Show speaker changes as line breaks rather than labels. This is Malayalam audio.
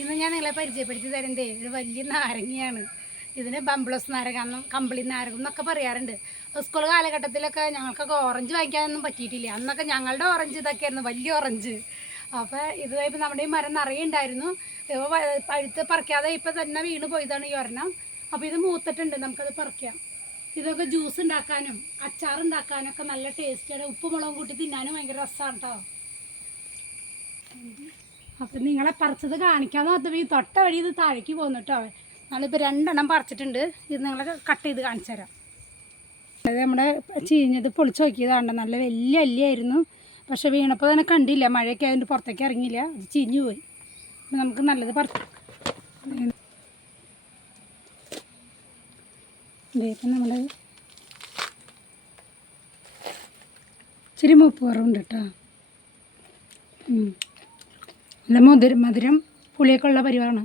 ഇന്ന് ഞാൻ നിങ്ങളെ പരിചയപ്പെടുത്തി തരണ്ടേ? ഒരു വലിയ നാരങ്ങയാണ്. ഇതിന് ബംബ്ലസ് നാരങ്ങ കമ്പിളി നാരകം എന്നൊക്കെ പറയാറുണ്ട്. സ്കൂൾ കാലഘട്ടത്തിലൊക്കെ ഞങ്ങൾക്കൊക്കെ ഓറഞ്ച് വാങ്ങിക്കാനൊന്നും പറ്റിയിട്ടില്ല. അന്നൊക്കെ ഞങ്ങളുടെ ഓറഞ്ച് ഇതൊക്കെയായിരുന്നു വലിയ ഓറഞ്ച് അപ്പോൾ ഇപ്പം നമ്മുടെ ഈ മരം നിറയെ ഉണ്ടായിരുന്നു. പഴുത്ത് പറിക്കാതെ ഇപ്പം തന്നെ വീണ് പോയതാണ് ഈ ഒരെണ്ണം. അപ്പോൾ ഇത് മൂത്തിട്ടുണ്ട് നമുക്കത് പറിക്കാം. ഇതൊക്കെ ജ്യൂസ് ഉണ്ടാക്കാനും അച്ചാർ ഉണ്ടാക്കാനും ഒക്കെ നല്ല ടേസ്റ്റിയാണ് ഉപ്പ് മുളകും കൂട്ടി തിന്നാനും ഭയങ്കര രസമാണ് കേട്ടോ അപ്പം നിങ്ങളെ പറിച്ചത് കാണിക്കാൻ പറഞ്ഞപ്പോൾ ഈ തൊട്ട വഴി ഇത് താഴേക്ക് പോകുന്നു കേട്ടോ നമ്മളിപ്പോൾ രണ്ടെണ്ണം പറിച്ചിട്ടുണ്ട്. ഇത് നിങ്ങളെ കട്ട് ചെയ്ത് കാണിച്ചു തരാം. അത് നമ്മുടെ ചീഞ്ഞത് പൊളിച്ചു നോക്കിയതാണ് നല്ല വലിയ അല്ലിയായിരുന്നു. പക്ഷേ വീണപ്പോൾ തന്നെ കണ്ടില്ല. മഴയൊക്കെ അതിന്റെ പുറത്തേക്ക് ഇറങ്ങിയില്ല. അത് ചീഞ്ഞു പോയി. നമുക്ക് നല്ലത് പറിച്ചു ഇപ്പം നമ്മൾ ഇച്ചിരി മൂപ്പ് കുറവുണ്ട് കേട്ടോ. നല്ല മധുരം മധുരം പുളിയൊക്കെ ഉള്ള പരിവാണ്.